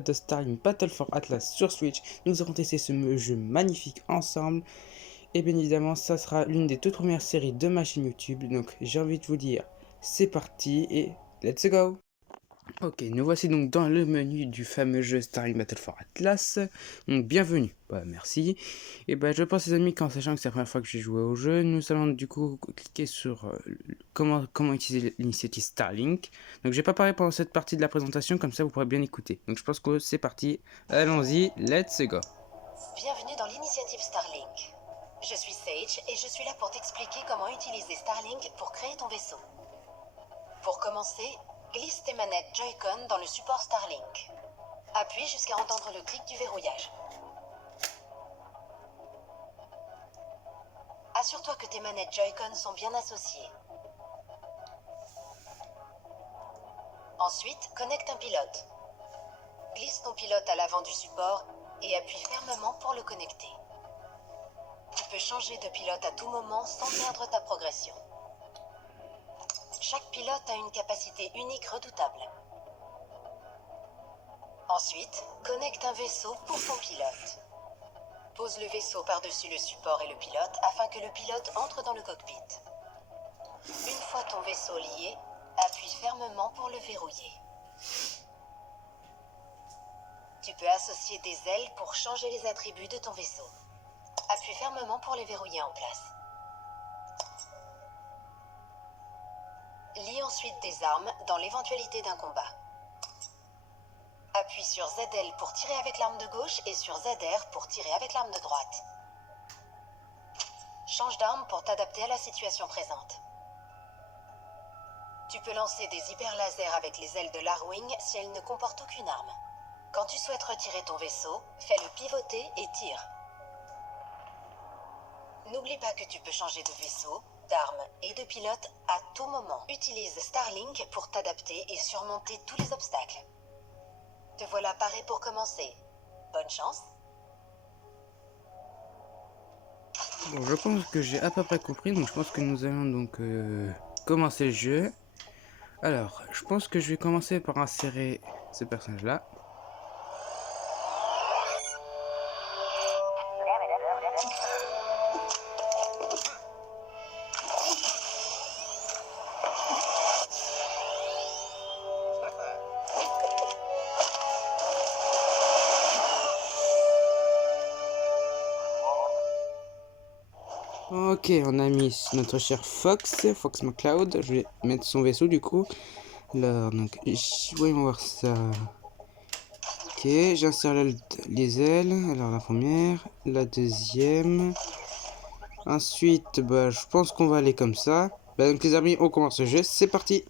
épisode de Starlink Battle for Atlas sur Switch. Nous allons tester ce jeu magnifique ensemble. Et bien évidemment, ça sera l'une des toutes premières séries de ma chaîne YouTube. Donc j'ai envie de vous dire, c'est parti et let's go! Ok, nous voici donc dans le menu du fameux jeu Starlink Battle for Atlas. Donc bienvenue, merci. Et je pense les amis qu'en sachant que c'est la première fois que j'ai joué au jeu, nous allons du coup cliquer sur comment utiliser l'initiative Starlink. Donc je vais pas parler pendant cette partie de la présentation, comme ça vous pourrez bien écouter. Donc je pense que c'est parti, allons-y, let's go. Bienvenue dans l'initiative Starlink. Je suis Sage et je suis là pour t'expliquer comment utiliser Starlink pour créer ton vaisseau. Pour commencer, glisse tes manettes Joy-Con dans le support Starlink. Appuie jusqu'à entendre le clic du verrouillage. Assure-toi que tes manettes Joy-Con sont bien associées. Ensuite, connecte un pilote. Glisse ton pilote à l'avant du support et appuie fermement pour le connecter. Tu peux changer de pilote à tout moment sans perdre ta progression. Chaque pilote a une capacité unique redoutable. Ensuite, connecte un vaisseau pour ton pilote. Pose le vaisseau par-dessus le support et le pilote afin que le pilote entre dans le cockpit. Une fois ton vaisseau lié, appuie fermement pour le verrouiller. Tu peux associer des ailes pour changer les attributs de ton vaisseau. Appuie fermement pour les verrouiller en place. Lie ensuite des armes dans l'éventualité d'un combat. Appuie sur ZL pour tirer avec l'arme de gauche et sur ZR pour tirer avec l'arme de droite. Change d'arme pour t'adapter à la situation présente. Tu peux lancer des hyperlasers avec les ailes de l'Arwing si elles ne comportent aucune arme. Quand tu souhaites retirer ton vaisseau, fais-le pivoter et tire. N'oublie pas que tu peux changer de vaisseau, d'arme et de pilote à tout moment. Utilise Starlink pour t'adapter et surmonter tous les obstacles. Te voilà paré pour commencer. Bonne chance. Bon, je pense que j'ai à peu près compris, donc je pense que nous allons donc commencer le jeu. Alors, je pense que je vais commencer par insérer ce personnage-là. Ok, on a mis notre cher Fox McCloud. Je vais mettre son vaisseau du coup. Alors, donc, voyons voir ça. Ok, j'insère les ailes. Alors, la première, la deuxième. Ensuite, je pense qu'on va aller comme ça. Donc, les amis, on commence le jeu. C'est parti!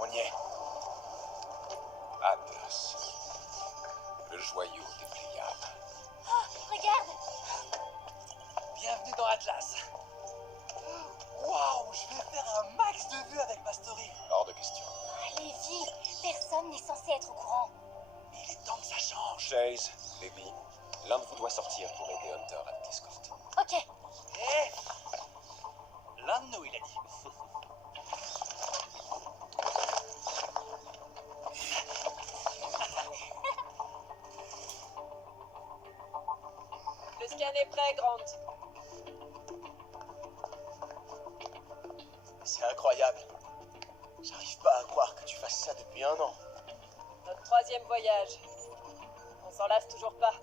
On y est. Atlas. Le joyau des Pléiades. Oh, regarde! Bienvenue dans Atlas. Waouh, je vais faire un max de vues avec ma story. Hors de question. Allez, vite! Personne n'est censé être au courant. Mais il est temps que ça change. Chase, Baby, l'un de vous doit sortir pour aider Hunter à nous escorter. Ok. Eh, l'un de nous, il a dit. Le scan est prêt, Grant. C'est incroyable. J'arrive pas à croire que tu fasses ça depuis 1 an. Notre 3e voyage. On s'en lasse toujours pas.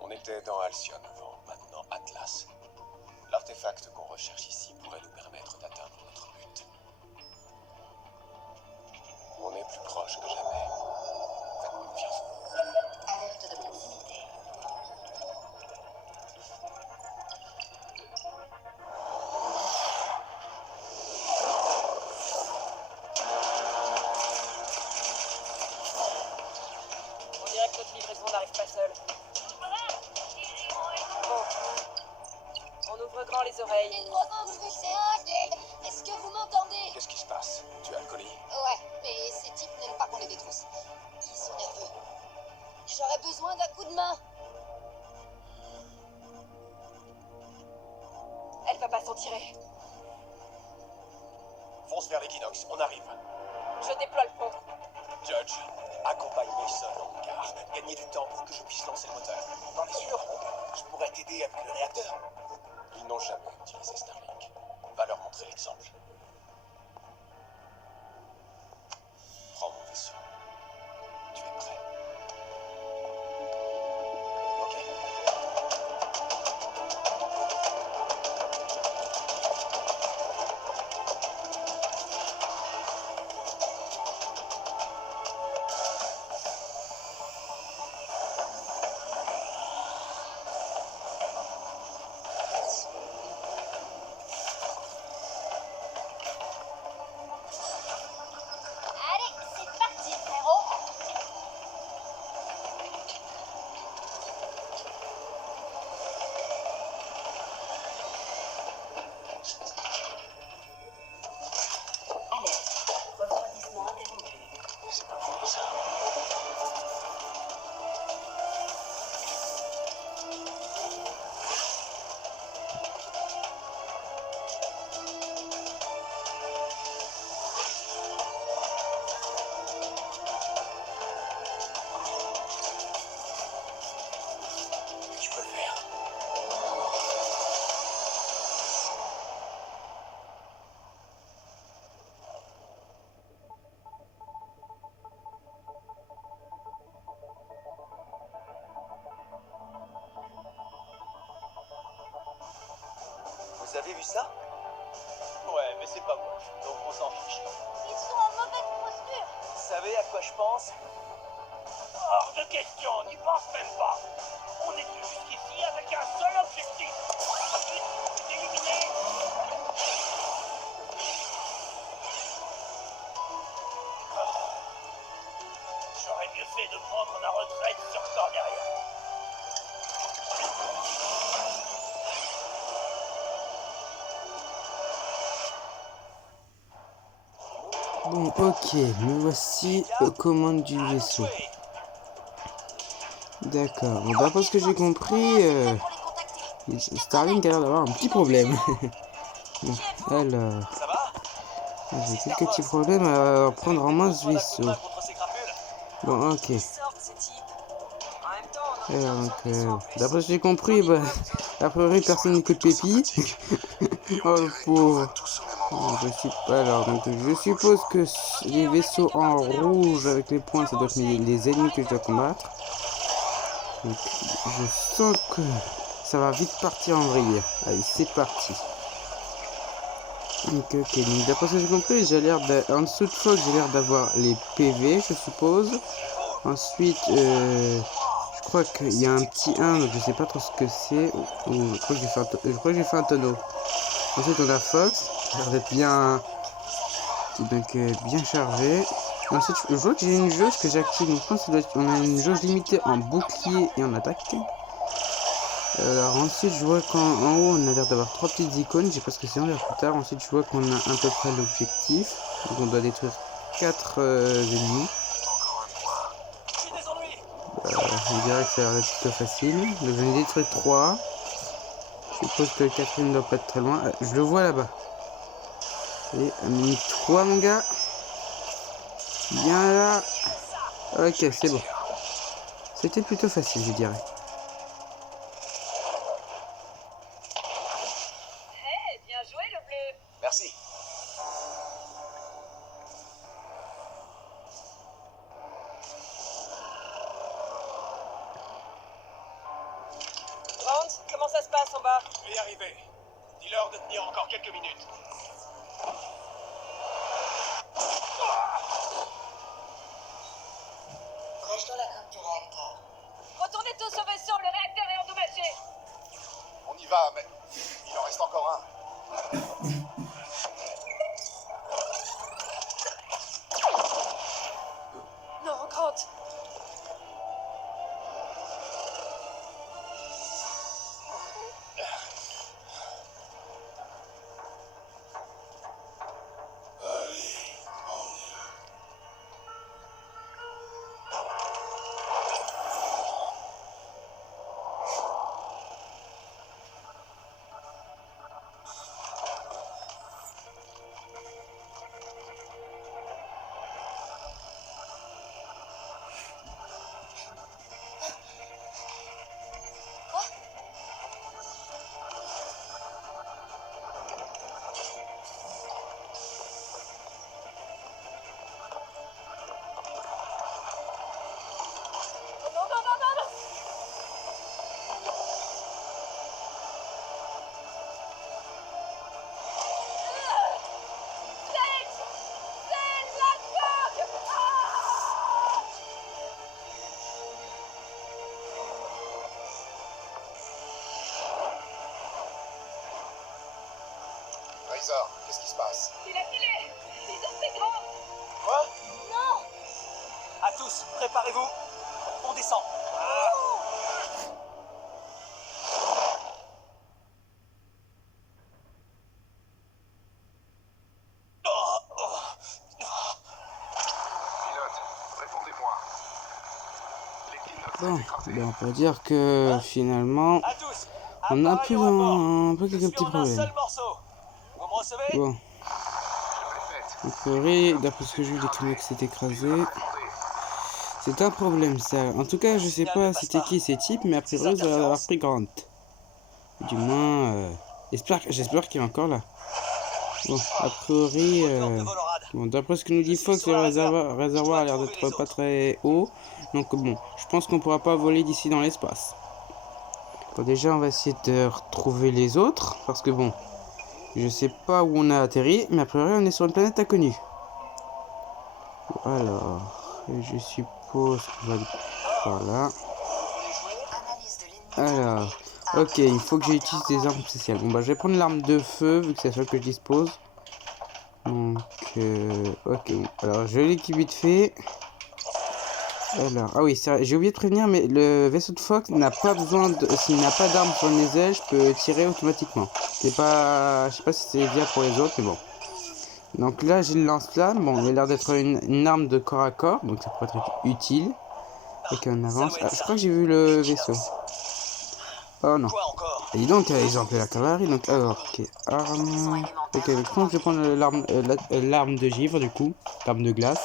On était dans Halcyon avant, maintenant Atlas. L'artefact qu'on recherche ici pourrait nous permettre d'atteindre notre but. On est plus proche que jamais. Faites-moi confiance. Est-ce que vous m'entendez? Qu'est-ce qui se passe? Tu as le colis? Ouais, mais ces types n'aiment pas qu'on les détrousse. Ils sont nerveux. J'aurais besoin d'un coup de main. Elle va pas s'en tirer. Fonce vers l'équinoxe, on arrive. Je déploie le pont. Judge, accompagne Mason en gare. Gagnez du temps pour que je puisse lancer le moteur. T'en es sûr? Je pourrais t'aider avec le réacteur. Ils n'ont jamais utilisé Starlink. Va leur montrer l'exemple. Prends mon vaisseau. Tu es prêt? Ok. Allez, c'est parti, frérot. Alerte, refroidissement interrompu. C'est pas bon ça. Tu peux le faire. Vous avez vu ça? Ouais, mais c'est pas moi, donc on s'en fiche. Ils sont en mauvaise posture. Vous savez à quoi je pense? Hors de question, n'y pense même pas. On est venu jusqu'ici avec un seul objectif. Ensuite, d'éliminer. J'aurais mieux fait de prendre ma retraite sur Corneria. Bon, ok, me voici aux commandes du vaisseau. D'accord, bon, d'après ce que j'ai compris, Starlink a l'air d'avoir un petit problème. Bon, alors, Ça va? j'ai quelques petits problèmes à prendre en main ce vaisseau. Contre ces crapules? Bon, ok. Ils sortent, ces types. En même temps, on aurait Alors, bien donc, besoin de vaisseaux en plus. d'après ce que j'ai compris, bah, a priori, personne n'écoute Pépi. Oh, le pauvre. Je suis pas là. Donc, je suppose que les vaisseaux en rouge avec les points, ça doit être les ennemis que je dois combattre. Donc, je sens que ça va vite partir en vrille. Allez, c'est parti. Donc, ok. Donc, d'après ce que j'ai compris, j'ai l'air en dessous de Fog, j'ai l'air d'avoir les PV, je suppose. Ensuite, je crois qu'il y a un petit 1, donc je sais pas trop ce que c'est. Je crois que j'ai fait un tonneau. Ensuite, on a Fox, qui a l'air d'être bien, donc, bien chargé. Ensuite, je vois que j'ai une jauge que j'active. Donc, je pense qu'on a une jauge limitée en bouclier et en attaque. Alors, ensuite, je vois qu'en haut, on a l'air d'avoir 3 petites icônes. Je sais pas ce que c'est, on verra plus tard. Ensuite, je vois qu'on a à peu près l'objectif. Donc, on doit détruire 4 ennemis. On dirait que ça a l'air d'être plutôt facile. Donc, j'en ai détruit 3. Je suppose que le quatrième ne doit pas être très loin. Ah, je le vois là-bas. Et mis 3, mon gars. Bien là. Ok, c'est bon. C'était plutôt facile, je dirais. Hey, bien joué, le bleu. Merci. Grant, comment ça se passe en bas? Je vais y arriver. Dis-leur de tenir encore quelques minutes. Reste dans la coque du réacteur. Retournez tous au vaisseau, le réacteur est endommagé. On y va, mais il en reste encore un. Non, Grant. Razor, qu'est-ce qui se passe? Il a filé. Ils ont fait grand. Quoi? Non. À tous, préparez-vous. On descend. Pilote, répondez-moi. Les pilotes Bon, écrasés. ben, on peut dire que finalement, À tous. on a Appareil au rapport. un peu Je quelques suis petits en un problèmes. seul morceau. Vous me recevez? Bon, Répète. a priori, d'après ce que j'ai vu, l'électronique s'est écrasé. C'est un problème ça. En tout cas, je sais pas c'était qui ces types, mais a priori, ils ont l'air d'avoir pris Grant. Du moins, j'espère qu'il est encore là. Bon, a priori, Moteur de Volorad. bon, d'après ce que nous dit Fox, le réservoir a l'air d'être pas très haut. Donc bon, je pense qu'on pourra pas voler d'ici dans l'espace. Bon, déjà, on va essayer de retrouver les autres, parce que bon, je sais pas où on a atterri, mais a priori, on est sur une planète inconnue. Bon, alors, je suppose qu'on va par là. Analyse de l'ennemi Alors, terminée. ok, il faut que j'utilise des armes spéciales. Bon, bah, je vais prendre l'arme de feu, vu que c'est la seule que je dispose. Donc, ok, bon. Alors, je l'équipe vite fait. Alors, ah oui, c'est vrai, j'ai oublié de prévenir, mais le vaisseau de Fox n'a pas besoin de... S'il n'a pas d'arme sur les ailes, je peux tirer automatiquement. C'est pas... Je sais pas si c'est bien pour les autres, mais bon. Donc là, j'ai le lance-flamme. Bon, il a l'air d'être une arme de corps à corps, donc ça pourrait être utile. Ok, on avance. Ah, je crois que j'ai vu le vaisseau. Oh non. Quoi encore? Et dis donc, ils ont appelé la cavalerie, donc alors, ok, arme... Ok, je pense que je vais prendre l'arme de givre, du coup, l'arme de glace.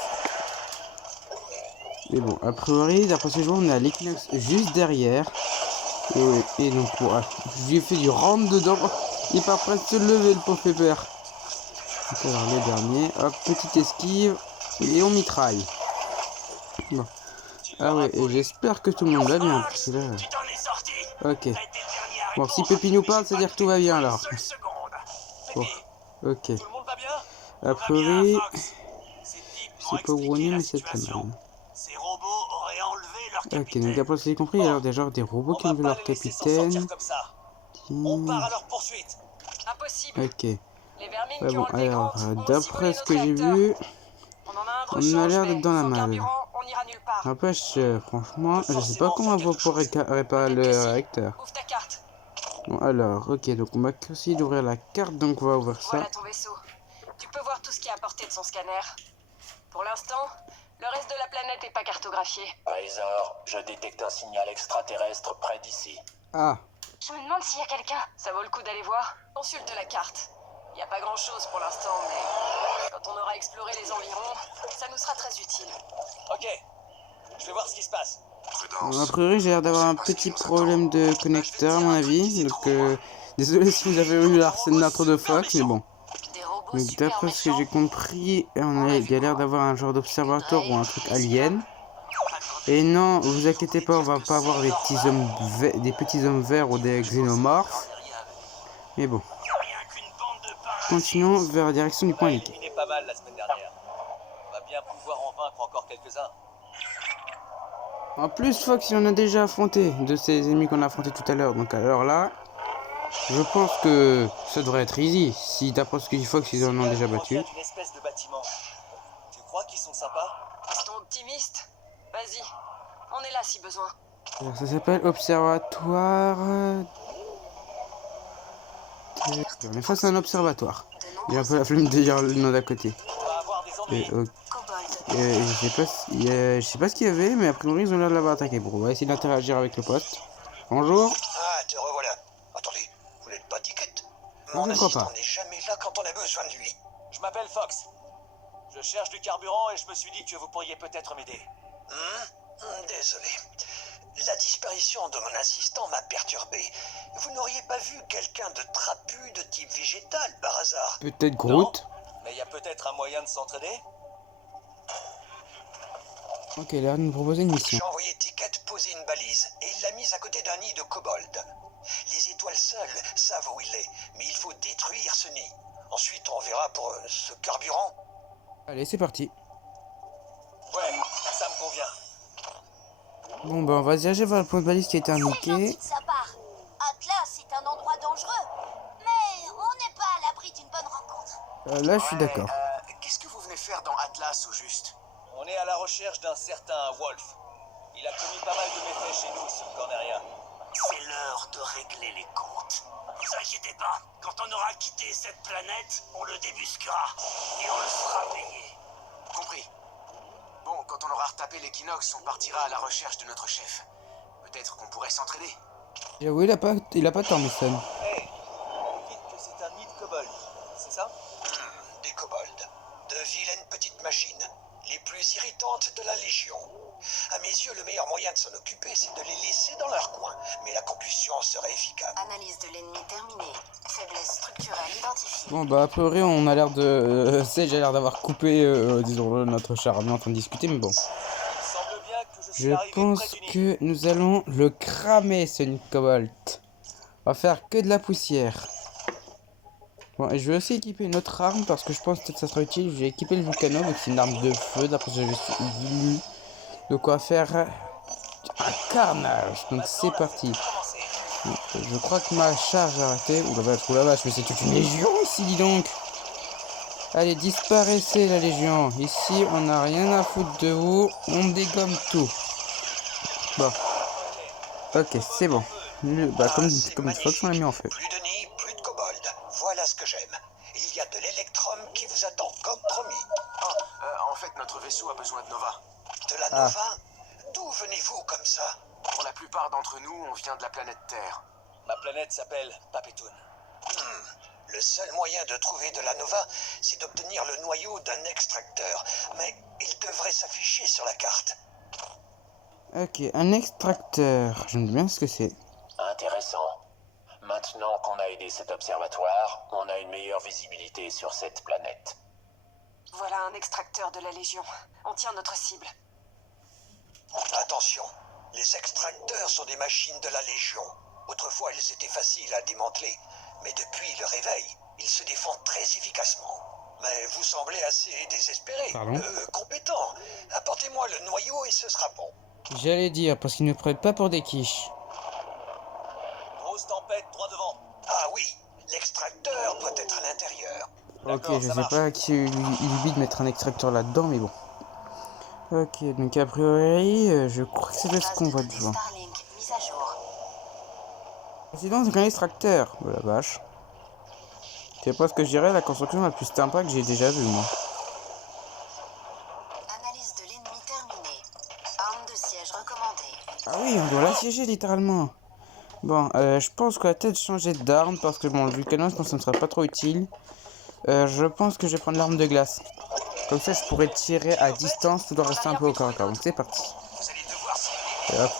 Mais bon, a priori, d'après ce jour, on est à l'équinoxe juste derrière. Et donc, voilà, je lui ai fait du rentre dedans. Il part presque se lever, le pauvre pépère. Donc alors, le dernier, hop, petite esquive, et on mitraille. Bon. Ah ouais, et j'espère que tout le monde va bien, parce que là... Tu t'en es sorti. Ok. T'as été le dernier à Bon, répondre, si Pépi nous parle, mais c'est-à-dire j'ai que tout va bien, alors. pas cru une seule seconde. Bon, ok. Tout le monde va bien? A Va priori, bien, Fox. Ces types je m'ont sais pas où on expliqué est, la mais c'est très situation. mal. Ces robots auraient enlevé leur Ok, capitaine. donc d'après ce que j'ai compris, il y a alors des robots On qui ont va vu pas leur les laisser s'en sortir capitaine. comme ça. On part à leur poursuite. Impossible. Ok. Les vermines Ouais, qui ont bon, enlevé Grant alors, ont aussi d'après volé ce notre que j'ai réacteur. vu, On en a un de on a rechange, l'air mais d'être dans la sans malle. carburant, on n'ira nulle part. N'empêche, franchement, je sais pas Forcément comment on faire va quelque pouvoir chose. réparer Peut-être que le si. réacteur. Ouvre ta carte. Bon, alors, ok, donc on va essayer d'ouvrir la carte, donc on va ouvrir ça. Voilà ton vaisseau. Tu peux voir tout ce qui est à portée de son scanner. Pour l'instant, le reste de la planète n'est pas cartographié. Razor, je détecte un signal extraterrestre près d'ici. Ah, Je me demande s'il y a quelqu'un. Ça vaut le coup d'aller voir. Consulte la carte. Il n'y a pas grand-chose pour l'instant, mais quand on aura exploré les environs, ça nous sera très utile. Ok. Je vais voir ce qui se passe. bon, a priori, j'ai l'air d'avoir un petit problème de connecteur, à mon avis. Donc, désolé si vous avez eu l'intro de Fox, mais bon. Des robots Donc, super d'après ce que j'ai méchants. compris, il y a l'air d'avoir un genre d'observatoire ou un truc alien. Et non, vous inquiétez pas, on va pas avoir des petits hommes verts ou des xénomorphes. Mais bon, Rien qu'une bande de parasites. continuons vers la direction du On point a indiqué. éliminé pas mal la semaine dernière. On va bien pouvoir en vaincre encore quelques-uns. En plus, Fox, il en a déjà affronté de ces ennemis qu'on a affrontés tout à l'heure. Donc, alors là, je pense que ça devrait être easy. Si d'après ce que dit Fox, ils en ont déjà battu. Une espèce de bâtiment. Tu crois qu'ils sont sympas? Restons optimistes. Vas-y. On est là si besoin. Alors, ça s'appelle Observatoire. On est face à un observatoire. J'ai un peu la flemme de dire le nom d'à côté. On va avoir des ennuis. Kobold. Je sais pas ce qu'il y avait, mais a priori ils ont l'air de l'avoir attaqué. Bon, on va essayer d'interagir avec le poste. Bonjour. Ah, te revoilà. Attendez, vous n'êtes pas Ticket? Non, Mon je ne crois assistant pas. n'est jamais là quand on a besoin de lui. Je m'appelle Fox. Je cherche du carburant et je me suis dit que vous pourriez peut-être m'aider. Désolé. La disparition de mon assistant m'a perturbé. Vous n'auriez pas vu quelqu'un de trapu de type végétal par hasard? Peut-être Groot. Mais il y a peut-être un moyen de s'entraider? Ok, il a l'air de nous proposer une mission. J'ai envoyé Ticket poser une balise et il l'a mise à côté d'un nid de kobold. Les étoiles seules savent où il est, mais il faut détruire ce nid. Ensuite, on verra pour ce carburant. Allez, c'est parti. Ouais, ça me convient. Bon, ben on va se diriger vers le point de balise qui a été C'est indiqué. gentil de sa part. Atlas est un endroit dangereux. Mais on n'est pas à l'abri d'une bonne rencontre. Là, je suis d'accord. Qu'est-ce que vous venez faire dans Atlas, au juste? On est à la recherche d'un certain Wolf. Il a commis pas mal de méfaits chez nous, si on ne connaît rien. C'est l'heure de régler les comptes. Vous inquiétez pas, quand on aura quitté cette planète, on le débusquera et on le fera payer. Compris. Bon, quand on aura retapé l'équinoxe, on partira à la recherche de notre chef. Peut-être qu'on pourrait s'entraider. J'avoue, il a pas tort, Mason. Hey, vous dites que c'est un nid de kobold, c'est ça? Des kobolds. De vilaines petites machines. Les plus irritantes de la Légion. À mes yeux, le meilleur moyen de s'en occuper, c'est de les laisser dans leur coin. Mais la combustion serait efficace. Analyse de l'ennemi terminée. Faiblesse structurelle identifiée. Bon, bah, a priori, on a l'air de... Sage a l'air d'avoir coupé, disons, notre char. On est en train de discuter, mais bon. Il semble bien que je suis Je arrivé pense près du nid. que nous allons le cramer, ce nid de cobalt. On va faire que de la poussière. Bon, et je vais aussi équiper une autre arme parce que je pense que ça sera utile. Je vais équiper le Vulcano, donc c'est une arme de feu, d'après ce que j'ai vu. Donc on va faire un carnage. Donc c'est parti. Je crois que ma charge a arrêté. Ouh la vache, mais c'est toute une légion ici, dis donc. Allez, disparaissez la légion. Ici, on n'a rien à foutre de vous. On dégomme tout. Bon. Ok, c'est bon. Bah, comme une fois qu'on l'a mis en feu. Plus de nids, plus de kobolds. Voilà ce que j'aime. Il y a de l'électrum qui vous attend, comme promis. En fait, notre vaisseau a besoin de Nova. De la Nova? D'où venez-vous comme ça? Pour la plupart d'entre nous, on vient de la planète Terre. Ma planète s'appelle Papetoun. Le seul moyen de trouver de la Nova, c'est d'obtenir le noyau d'un extracteur. Mais il devrait s'afficher sur la carte. Ok, un extracteur. Je me dis bien ce que c'est. Intéressant. Maintenant qu'on a aidé cet observatoire, on a une meilleure visibilité sur cette planète. Voilà un extracteur de la Légion. On tient notre cible. Attention, les extracteurs sont des machines de la Légion. Autrefois, ils étaient faciles à démanteler. Mais depuis le réveil, ils se défendent très efficacement. Mais vous semblez assez désespéré. Pardon? Compétent. Apportez-moi le noyau et ce sera bon. J'allais dire, parce qu'ils ne prennent pas pour des quiches. Grosse tempête droit devant. Ah oui, l'extracteur doit être à l'intérieur. Ok, D'accord, je ça sais marche. pas qui lui de mettre un extracteur là-dedans, mais bon. Ok, donc a priori, je crois que c'est ce qu'on voit devant. Starlink mise à jour. C'est donc un extracteur. Oh la vache. C'est pas ce que je dirais, la construction la plus sympa que j'ai déjà vue, moi. Analyse de l'ennemi terminée. Arme de siège recommandée. Ah oui, on doit l'assiéger littéralement. Bon, je pense qu'on va peut-être changer d'arme parce que bon, le Vulcano, je pense que ça ne sera pas trop utile. Je pense que je vais prendre l'arme de glace. Comme ça, je pourrais tirer à distance tout en restant un peu au corps à corps. Donc c'est parti. Vous allez devoir s'y Et hop,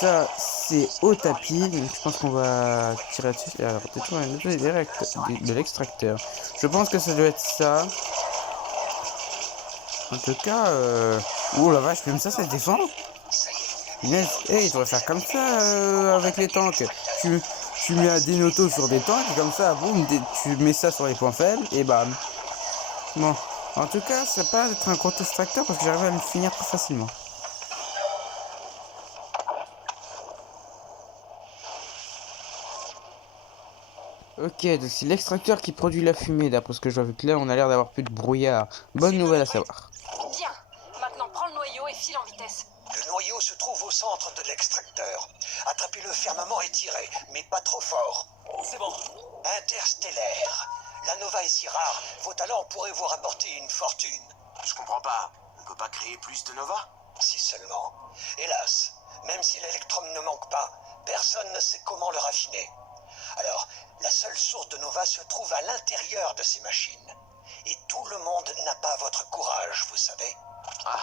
ça, c'est au tapis. Donc je pense qu'on va tirer dessus. Et alors, peut-être qu'on va mettre direct de l'extracteur. Je pense que ça doit être ça. En tout cas, oh la vache, même ça se défend. Punaise, hey, il devrait faire comme ça avec les tanks. Tu mets un dénoto sur des tanks, et comme ça, boum, tu mets ça sur les points faibles, et bam. Bon, en tout cas, ça n'a pas d'être un gros extracteur parce que j'arrive à le finir très facilement. Ok, donc c'est l'extracteur qui produit la fumée, d'après ce que je vois, vu que là, on a l'air d'avoir plus de brouillard. Bonne nouvelle à savoir. Bien. Maintenant, prends le noyau et file en vitesse. Le noyau se trouve au centre de l'extracteur. Attrapez-le fermement et tirez, mais pas trop fort. C'est bon. Interstellaire. La Nova est si rare, vos talents pourraient vous rapporter une fortune. Je comprends pas. On peut pas créer plus de Nova? Si seulement. Hélas, même si l'électrum ne manque pas, personne ne sait comment le raffiner. Alors, la seule source de Nova se trouve à l'intérieur de ces machines. Et tout le monde n'a pas votre courage, vous savez. Ah,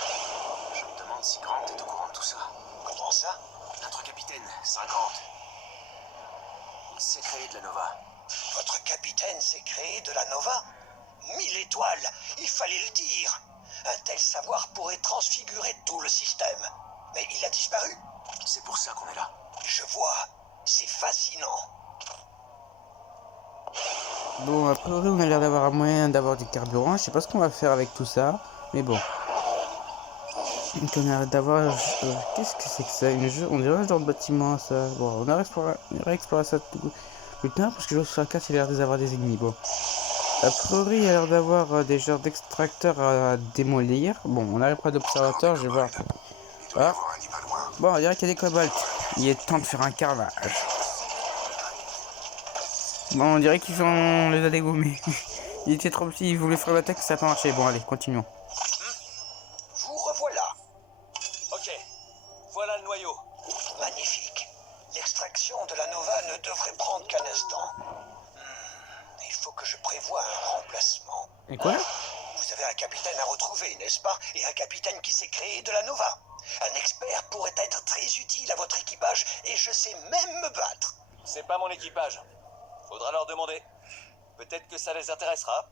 je me demande si Grant est au courant de tout ça. Comment ça? Notre capitaine, Sir Grant. Il sait créer de la Nova. Votre capitaine s'est créé de la Nova? 1000 étoiles, il fallait le dire. Un tel savoir pourrait transfigurer tout le système. Mais il a disparu. C'est pour ça qu'on est là. Je vois, c'est fascinant. Bon, a priori, on a l'air d'avoir un moyen d'avoir du carburant. Je sais pas ce qu'on va faire avec tout ça, mais bon. Donc on a l'air d'avoir... qu'est-ce que c'est que ça? On dirait un genre de bâtiment, ça. Bon, on a explorer ça plus tard, parce que je vois sur la carte, il a l'air d'avoir des ennemis. Bon. A priori, il y a l'air d'avoir des genres d'extracteurs à démolir. Bon, on arrive près de l'observateur, je vais voir. Ah, bon, on dirait qu'il y a des cobalts. Il est temps de faire un carnage. Bon, on dirait qu'ils ont les a dégommés. Il était trop petit, il voulait faire l'attaque, ça n'a pas marché. Bon, allez, continuons. Vous revoilà. Ok, voilà le noyau. Magnifique. L'extraction de la Nova ne devrait prendre qu'un instant. Il faut que je prévoie un remplacement. Et quoi? Vous avez un capitaine à retrouver, n'est-ce pas? Et un capitaine qui s'est créé de la Nova. Un expert pourrait être très utile à votre équipage et je sais même me battre. C'est pas mon équipage. Faudra leur demander. Peut-être que ça les intéressera.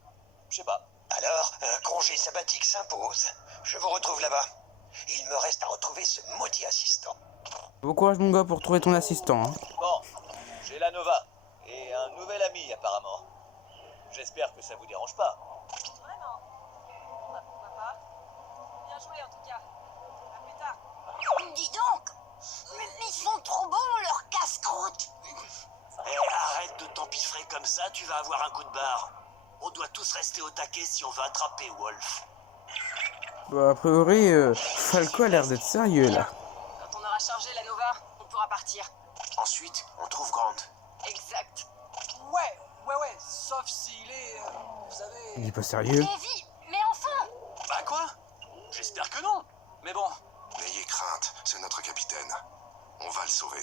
Je sais pas. Alors, un congé sabbatique s'impose. Je vous retrouve là-bas. Il me reste à retrouver ce maudit assistant. Bon courage, mon gars, pour trouver ton assistant. Hein. Bon, j'ai la Nova. Et un nouvel ami, apparemment. J'espère que ça vous dérange pas. Vraiment? Bah, pourquoi pas? Bien joué en tout cas. À plus tard. Dis donc, mais ils sont trop bons, leurs casse-croûtes. Arrête de t'empiffrer comme ça, tu vas avoir un coup de barre. On doit tous rester au taquet si on veut attraper Wolf. Bah, a priori, Falco a l'air d'être sérieux là. Quand on aura chargé la Nova, on pourra partir. Ensuite, on trouve Grant. Exact. Ouais, sauf s'il est... vous savez... Il est pas sérieux. Evie, mais enfin. Bah quoi? J'espère que non. Mais bon, N'ayez crainte, c'est notre capitaine. On va le sauver.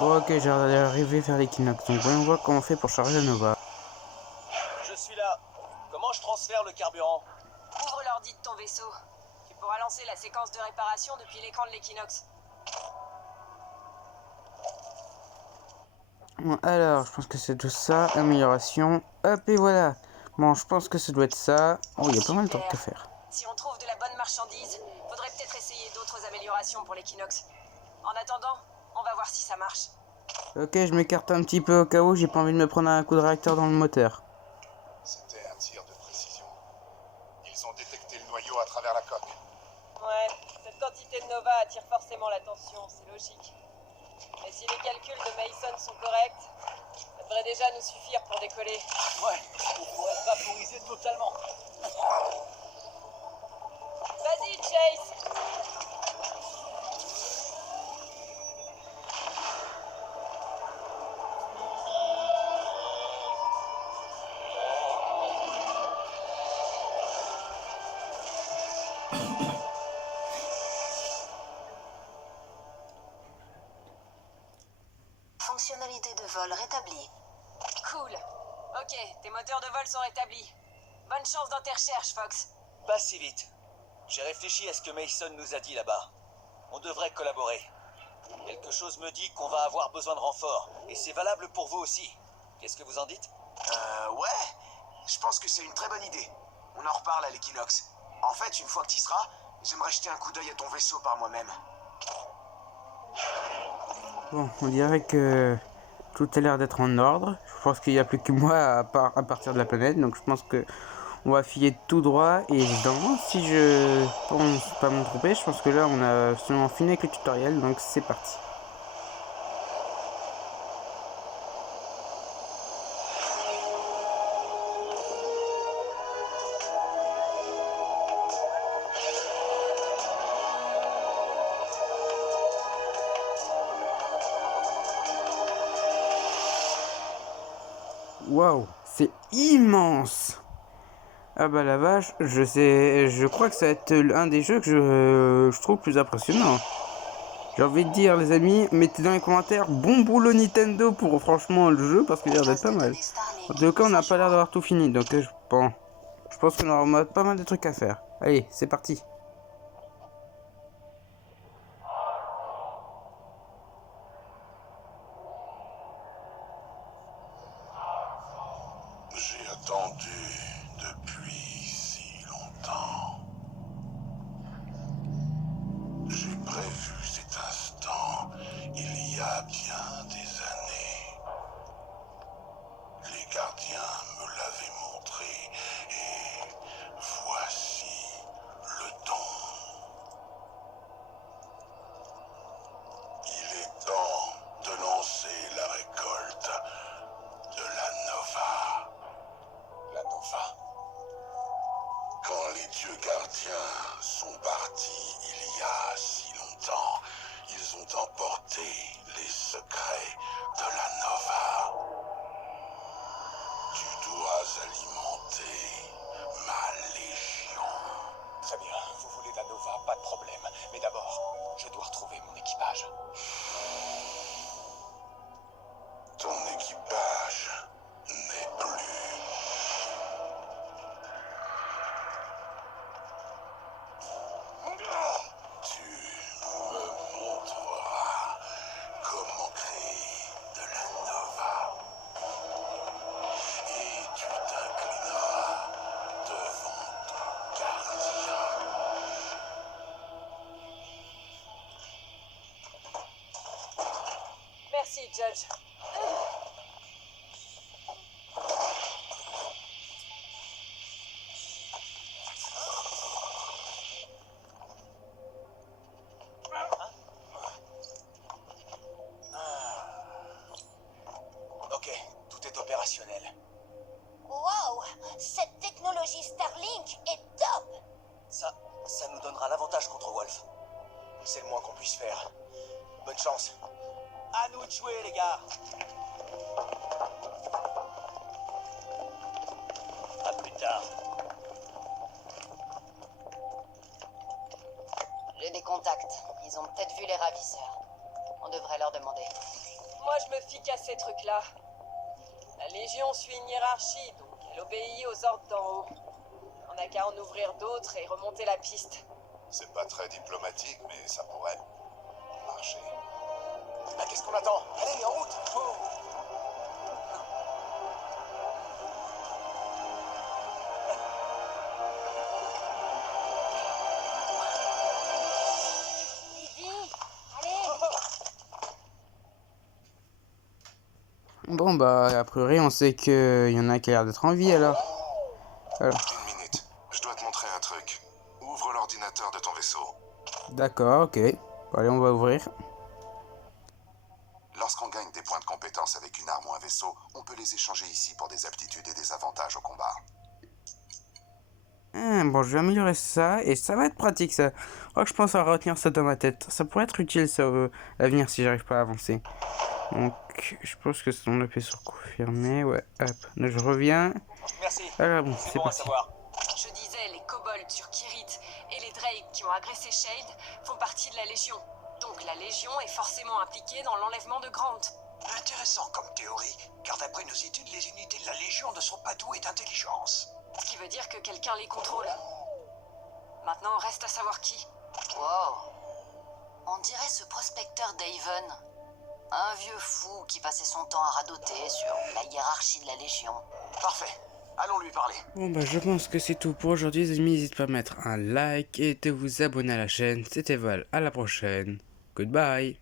Bon, ok, j'ai arrivé vers l'équinoxe. Donc, voyons voir comment on fait pour charger la Nova. Je suis là. Comment je transfère le carburant? Ouvre l'ordi de ton vaisseau. Tu pourras lancer la séquence de réparation depuis l'écran de l'équinoxe. Bon, alors, je pense que c'est tout ça. Amélioration. Hop, et voilà. Bon, je pense que ça doit être ça. Oh, il y a pas mal de trucs à faire. Si on trouve de la bonne marchandise, faudrait peut-être essayer d'autres améliorations pour l'équinoxe. En attendant, on va voir si ça marche. Ok, je m'écarte un petit peu au cas où. J'ai pas envie de me prendre un coup de réacteur dans le moteur. C'était un tir de précision. Ils ont détecté le noyau à travers la coque. Ouais, cette quantité de Nova attire forcément l'attention, c'est logique. Mais si les calculs de Mason sont corrects, ça devrait déjà nous suffire pour décoller. Ouais, on pourrait vaporiser totalement. Vas-y, Chase! Fonctionnalité de vol rétablie. Cool. Ok, tes moteurs de vol sont rétablis. Bonne chance dans tes recherches, Fox. Pas si vite. J'ai réfléchi à ce que Mason nous a dit là-bas. On devrait collaborer. Quelque chose me dit qu'on va avoir besoin de renforts. Et c'est valable pour vous aussi. Qu'est-ce que vous en dites? Ouais. Je pense que c'est une très bonne idée. On en reparle à l'équinoxe. En fait, une fois que tu y seras, j'aimerais jeter un coup d'œil à ton vaisseau par moi-même. Bon, on dirait que tout a l'air d'être en ordre. Je pense qu'il n'y a plus que moi à partir de la planète. Donc je pense que on va filer tout droit. Et évidemment, si je pense pas me tromper, je pense que là on a seulement fini avec le tutoriel. Donc c'est parti. Waouh, c'est immense! Ah bah la vache, je crois que ça va être un des jeux que je trouve plus impressionnant. J'ai envie de dire les amis, mettez dans les commentaires bon boulot Nintendo pour franchement le jeu parce qu'il a l'air d'être pas mal. En tout cas on n'a pas l'air d'avoir tout fini donc je pense qu'on aura pas mal de trucs à faire. Allez, c'est parti. J'ai attendu depuis si longtemps. J'ai prévu cet instant il y a bien des années. Les gardiens me l'avaient montré et voici le temps Nova. Quand les dieux gardiens sont partis il y a si longtemps, ils ont emporté les secrets de la Nova. Tu dois alimenter ma légion. Très bien, vous voulez la Nova, pas de problème. Mais d'abord, je dois retrouver mon équipage. Ton équipage n'est plus. Tu me montreras comment créer de la Nova. Et tu t'inclineras devant ton gardien. Merci, Judge. Ok, tout est opérationnel. Wow! Cette technologie Starlink est top! Ça nous donnera l'avantage contre Wolf. C'est le moins qu'on puisse faire. Bonne chance. À nous de jouer, les gars. À plus tard. J'ai des contacts. Ils ont peut-être vu les ravisseurs. On devrait leur demander. Moi, je me fie qu'à ces trucs-là. La Légion suit une hiérarchie, donc elle obéit aux ordres d'en haut. On n'a qu'à en ouvrir d'autres et remonter la piste. C'est pas très diplomatique, mais ça pourrait marcher. Ah, qu'est-ce qu'on attend? Allez, en route. Oh. Vivi, allez! Bon bah a priori on sait qu'il y en a qui a l'air d'être en vie alors. Une minute, je dois te montrer un truc. Ouvre l'ordinateur de ton vaisseau. D'accord, ok. Bon, allez on va ouvrir. Lorsqu'on gagne des points de compétence avec une arme ou un vaisseau, on peut les échanger ici pour des aptitudes et des avantages au combat. Bon je vais améliorer ça et ça va être pratique ça. Oh, je pense à retenir ça dans ma tête. Ça pourrait être utile ça à l'avenir si j'arrive pas à avancer. Donc je pense que c'est on appuie sur confirmer. Ouais, hop. Donc, je reviens. Merci. Ah bon, C'est c'est bon à parti. savoir. Je disais, les kobolds sur Kirit et les Drake qui ont agressé Shade font partie de la Légion. Donc la Légion est forcément impliquée dans l'enlèvement de Grant. Intéressant comme théorie, car d'après nos études, les unités de la Légion ne sont pas douées d'intelligence. Ce qui veut dire que quelqu'un les contrôle. Maintenant, reste à savoir qui. Wow! On dirait ce prospecteur Daven. Un vieux fou qui passait son temps à radoter sur la hiérarchie de la Légion. Parfait. Allons lui parler. Bon bah je pense que c'est tout pour aujourd'hui les amis. N'hésitez pas à mettre un like et de vous abonner à la chaîne. C'était Val, à la prochaine. Goodbye.